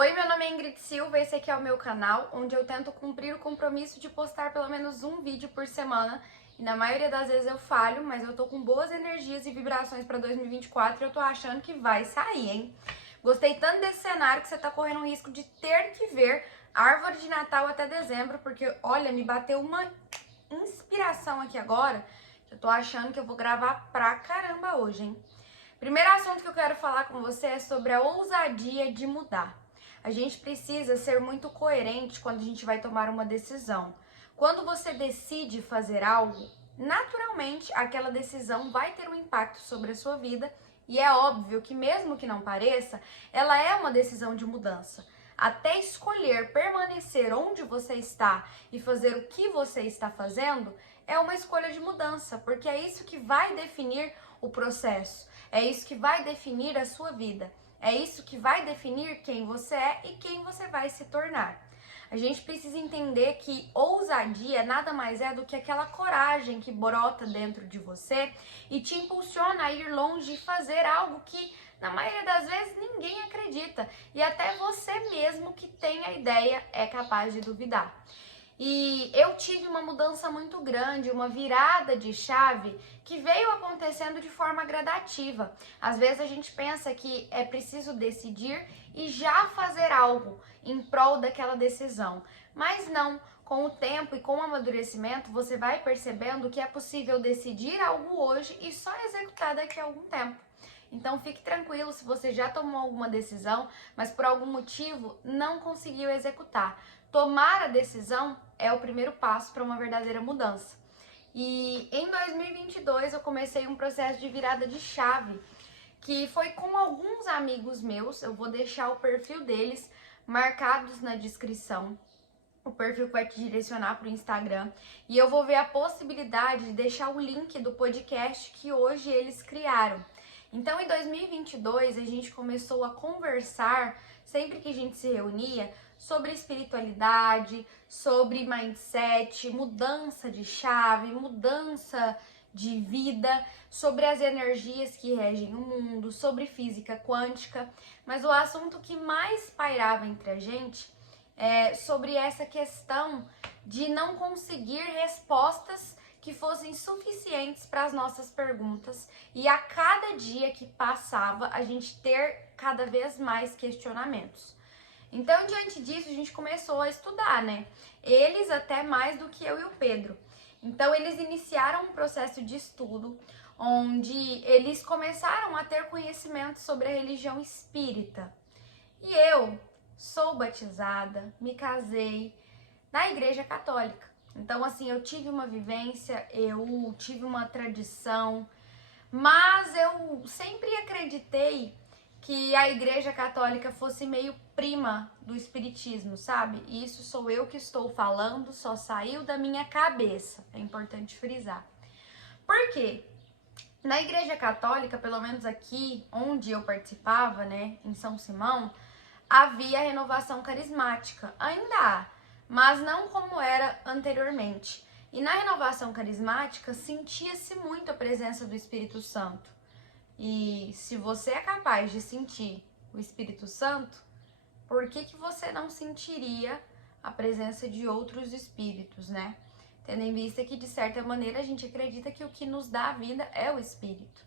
Oi, meu nome é Ingrid Silva, esse aqui é o meu canal, onde eu tento cumprir o compromisso de postar pelo menos um vídeo por semana. E na maioria das vezes eu falho, mas eu tô com boas energias e vibrações pra 2024 e eu tô achando que vai sair, hein? Gostei tanto desse cenário que você tá correndo o risco de ter que ver Árvore de Natal até dezembro, porque, olha, me bateu uma inspiração aqui agora, que eu tô achando que eu vou gravar pra caramba hoje, hein? Primeiro assunto que eu quero falar com você é sobre a ousadia de mudar. A gente precisa ser muito coerente quando a gente vai tomar uma decisão. Quando você decide fazer algo, naturalmente aquela decisão vai ter um impacto sobre a sua vida e é óbvio que, mesmo que não pareça, ela é uma decisão de mudança. Até escolher permanecer onde você está e fazer o que você está fazendo é uma escolha de mudança, porque é isso que vai definir o processo, é isso que vai definir a sua vida. É isso que vai definir quem você é e quem você vai se tornar. A gente precisa entender que ousadia nada mais é do que aquela coragem que brota dentro de você e te impulsiona a ir longe e fazer algo que, na maioria das vezes, ninguém acredita. E até você mesmo que tem a ideia é capaz de duvidar. E eu tive uma mudança muito grande, uma virada de chave que veio acontecendo de forma gradativa. Às vezes a gente pensa que é preciso decidir e já fazer algo em prol daquela decisão. Mas não, com o tempo e com o amadurecimento, você vai percebendo que é possível decidir algo hoje e só executar daqui a algum tempo. Então fique tranquilo se você já tomou alguma decisão, mas por algum motivo não conseguiu executar. Tomar a decisão é o primeiro passo para uma verdadeira mudança. E em 2022 eu comecei um processo de virada de chave, que foi com alguns amigos meus. Eu vou deixar o perfil deles marcados na descrição. O perfil que vai te direcionar para o Instagram. E eu vou ver a possibilidade de deixar o link do podcast que hoje eles criaram. Então, em 2022, a gente começou a conversar, sempre que a gente se reunia, sobre espiritualidade, sobre mindset, mudança de chave, mudança de vida, sobre as energias que regem o mundo, sobre física quântica. Mas o assunto que mais pairava entre a gente é sobre essa questão de não conseguir respostas que fossem suficientes para as nossas perguntas e a cada dia que passava a gente ter cada vez mais questionamentos. Então, diante disso, a gente começou a estudar, né? Eles até mais do que eu e o Pedro. Então, eles iniciaram um processo de estudo onde eles começaram a ter conhecimento sobre a religião espírita. E eu sou batizada, me casei na Igreja Católica. Então, assim, eu tive uma vivência, eu tive uma tradição, mas eu sempre acreditei que a Igreja Católica fosse meio prima do Espiritismo, sabe? E isso sou eu que estou falando, só saiu da minha cabeça, é importante frisar. Por quê? Na Igreja Católica, pelo menos aqui onde eu participava, né, em São Simão, havia renovação carismática, ainda há, mas não como era anteriormente. E na renovação carismática sentia-se muito a presença do Espírito Santo. E se você é capaz de sentir o Espírito Santo, por que você não sentiria a presença de outros espíritos, né? Tendo em vista que, de certa maneira, a gente acredita que o que nos dá a vida é o Espírito.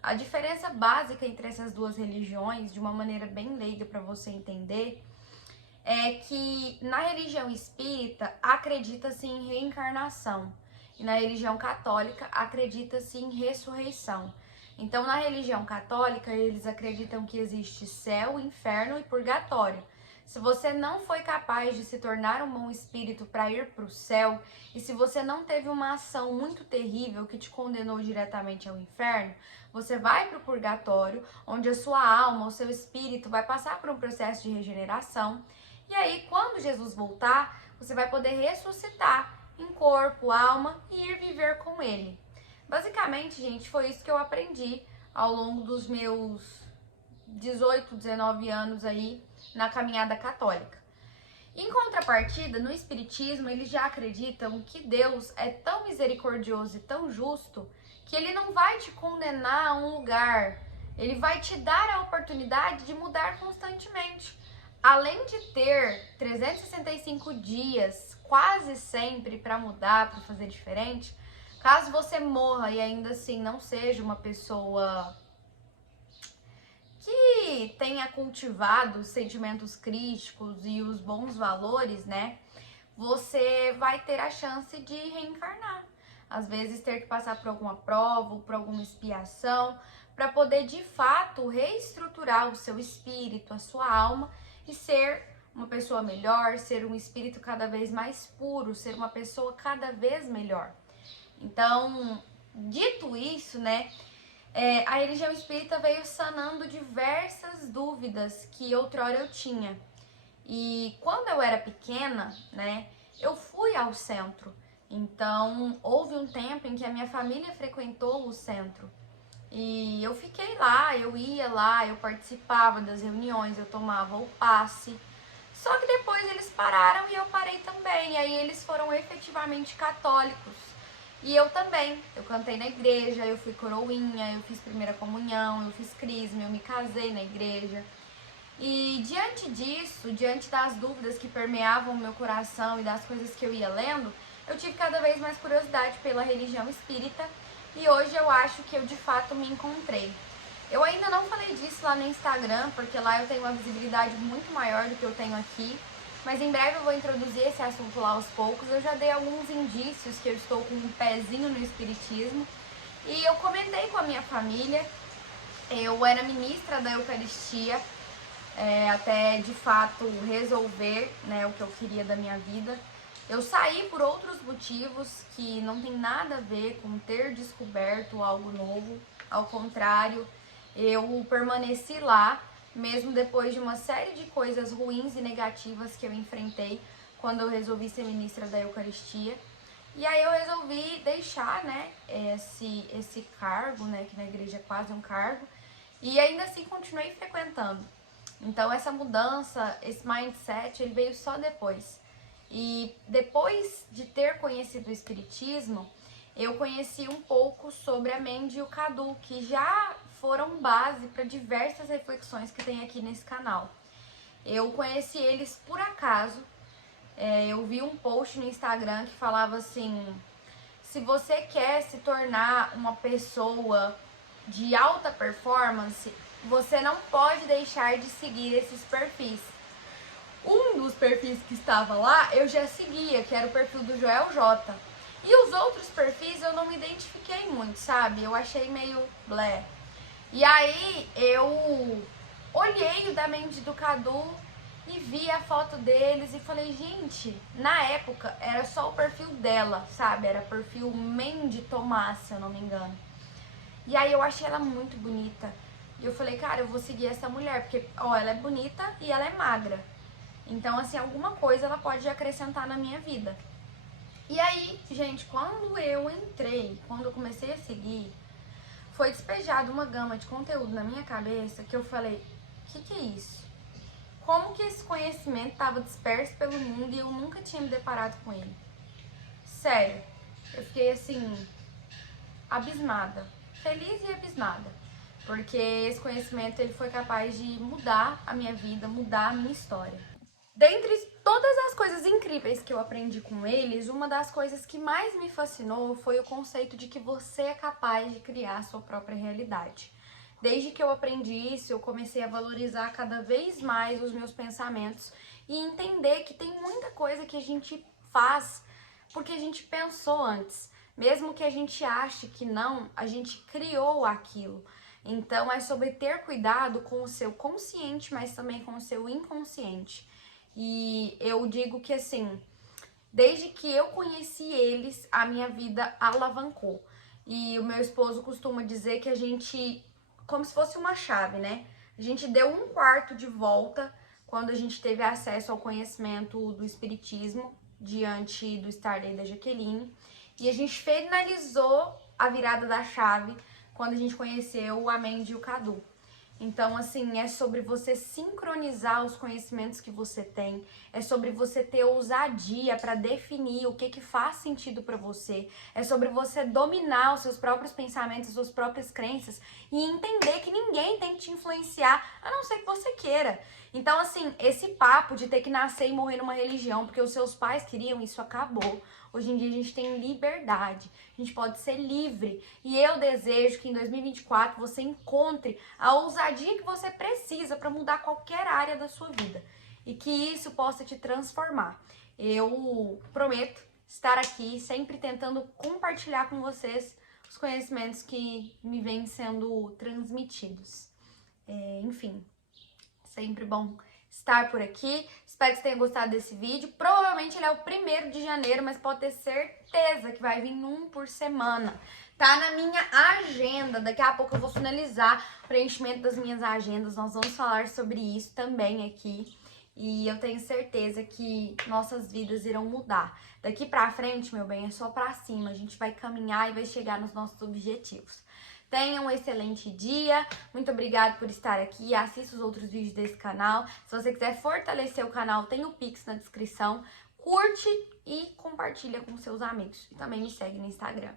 A diferença básica entre essas duas religiões, de uma maneira bem leiga para você entender, é que na religião espírita acredita-se em reencarnação e na religião católica acredita-se em ressurreição. Então, na religião católica, eles acreditam que existe céu, inferno e purgatório. Se você não foi capaz de se tornar um bom espírito para ir para o céu, e se você não teve uma ação muito terrível que te condenou diretamente ao inferno, você vai para o purgatório, onde a sua alma, o seu espírito vai passar por um processo de regeneração. E aí, quando Jesus voltar, você vai poder ressuscitar em corpo, alma e ir viver com ele. Basicamente, gente, foi isso que eu aprendi ao longo dos meus 18, 19 anos aí na caminhada católica. Em contrapartida, no Espiritismo, eles já acreditam que Deus é tão misericordioso e tão justo que ele não vai te condenar a um lugar, ele vai te dar a oportunidade de mudar constantemente. além de ter 365 dias quase sempre para mudar, para fazer diferente, caso você morra e ainda assim não seja uma pessoa que tenha cultivado os sentimentos críticos e os bons valores, né? Você vai ter a chance de reencarnar. Às vezes ter que passar por alguma prova ou por alguma expiação para poder de fato reestruturar o seu espírito, a sua alma e ser uma pessoa melhor, ser um espírito cada vez mais puro, ser uma pessoa cada vez melhor. Então, dito isso, né, a religião espírita veio sanando diversas dúvidas que outrora eu tinha. E quando eu era pequena, né, eu fui ao centro. Então, houve um tempo em que a minha família frequentou o centro. E eu fiquei lá, eu ia lá, eu participava das reuniões, eu tomava o passe. Só que depois eles pararam e eu parei também. E aí eles foram efetivamente católicos. E eu também. Eu cantei na igreja, eu fui coroinha, eu fiz primeira comunhão, eu fiz crisma, eu me casei na igreja. E diante disso, diante das dúvidas que permeavam o meu coração e das coisas que eu ia lendo, eu tive cada vez mais curiosidade pela religião espírita e hoje eu acho que eu de fato me encontrei. Eu ainda não falei disso lá no Instagram, porque lá eu tenho uma visibilidade muito maior do que eu tenho aqui, mas em breve eu vou introduzir esse assunto lá aos poucos. Eu já dei alguns indícios que eu estou com um pezinho no espiritismo e eu comentei com a minha família. Eu era ministra da Eucaristia, até de fato resolver, né, o que eu queria da minha vida. Eu saí por outros motivos que não tem nada a ver com ter descoberto algo novo. Ao contrário, eu permaneci lá, mesmo depois de uma série de coisas ruins e negativas que eu enfrentei quando eu resolvi ser ministra da Eucaristia. E aí eu resolvi deixar, né, esse cargo, né, que na igreja é quase um cargo, e ainda assim continuei frequentando. Então essa mudança, esse mindset, ele veio só depois. E depois de ter conhecido o espiritismo, eu conheci um pouco sobre a Mente e o Cadu, que já foram base para diversas reflexões que tem aqui nesse canal. Eu conheci eles por acaso. Eu vi um post no Instagram que falava assim: se você quer se tornar uma pessoa de alta performance, você não pode deixar de seguir esses perfis. Um dos perfis que estava lá eu já seguia, que era o perfil do Joel J. E os outros perfis eu não me identifiquei muito, sabe? Eu achei meio blé. E aí eu olhei o da Mente do Cadu e vi a foto deles e falei, gente, na época era só o perfil dela, sabe? Era perfil Mendy Tomás, se eu não me engano. E aí eu achei ela muito bonita. E eu falei, cara, eu vou seguir essa mulher, porque, ó, ela é bonita e ela é magra. Então, assim, alguma coisa ela pode acrescentar na minha vida. E aí, gente, quando eu entrei, quando eu comecei a seguir, foi despejada uma gama de conteúdo na minha cabeça que eu falei, o que é isso? Como que esse conhecimento estava disperso pelo mundo e eu nunca tinha me deparado com ele? Sério, eu fiquei assim, abismada, feliz e abismada, porque esse conhecimento ele foi capaz de mudar a minha vida, mudar a minha história. Dentre todas as coisas incríveis que eu aprendi com eles, uma das coisas que mais me fascinou foi o conceito de que você é capaz de criar a sua própria realidade. Desde que eu aprendi isso, eu comecei a valorizar cada vez mais os meus pensamentos e entender que tem muita coisa que a gente faz porque a gente pensou antes. Mesmo que a gente ache que não, a gente criou aquilo. Então é sobre ter cuidado com o seu consciente, mas também com o seu inconsciente. E eu digo que assim, desde que eu conheci eles, a minha vida alavancou. E o meu esposo costuma dizer que a gente, como se fosse uma chave, né? A gente deu um quarto de volta quando a gente teve acesso ao conhecimento do espiritismo diante do Starley da Jaqueline. E a gente finalizou a virada da chave quando a gente conheceu a Mente e o Cadu. Então, assim, é sobre você sincronizar os conhecimentos que você tem, é sobre você ter ousadia para definir o que faz sentido para você, é sobre você dominar os seus próprios pensamentos, as suas próprias crenças e entender que ninguém tem que te influenciar, a não ser que você queira. Então, assim, esse papo de ter que nascer e morrer numa religião porque os seus pais queriam, isso acabou. Hoje em dia a gente tem liberdade, a gente pode ser livre. E eu desejo que em 2024 você encontre a ousadia que você precisa para mudar qualquer área da sua vida. E que isso possa te transformar. Eu prometo estar aqui sempre tentando compartilhar com vocês os conhecimentos que me vêm sendo transmitidos. Enfim, sempre bom estar por aqui. Espero que você tenha gostado desse vídeo. Provavelmente ele é o 1º de janeiro, mas pode ter certeza que vai vir um por semana. Tá na minha agenda. Daqui a pouco eu vou finalizar o preenchimento das minhas agendas. Nós vamos falar sobre isso também aqui. E eu tenho certeza que nossas vidas irão mudar. Daqui pra frente, meu bem, é só pra cima. A gente vai caminhar e vai chegar nos nossos objetivos. Tenha um excelente dia, muito obrigada por estar aqui, assista os outros vídeos desse canal. Se você quiser fortalecer o canal, tem o Pix na descrição. Curte e compartilha com seus amigos. E também me segue no Instagram.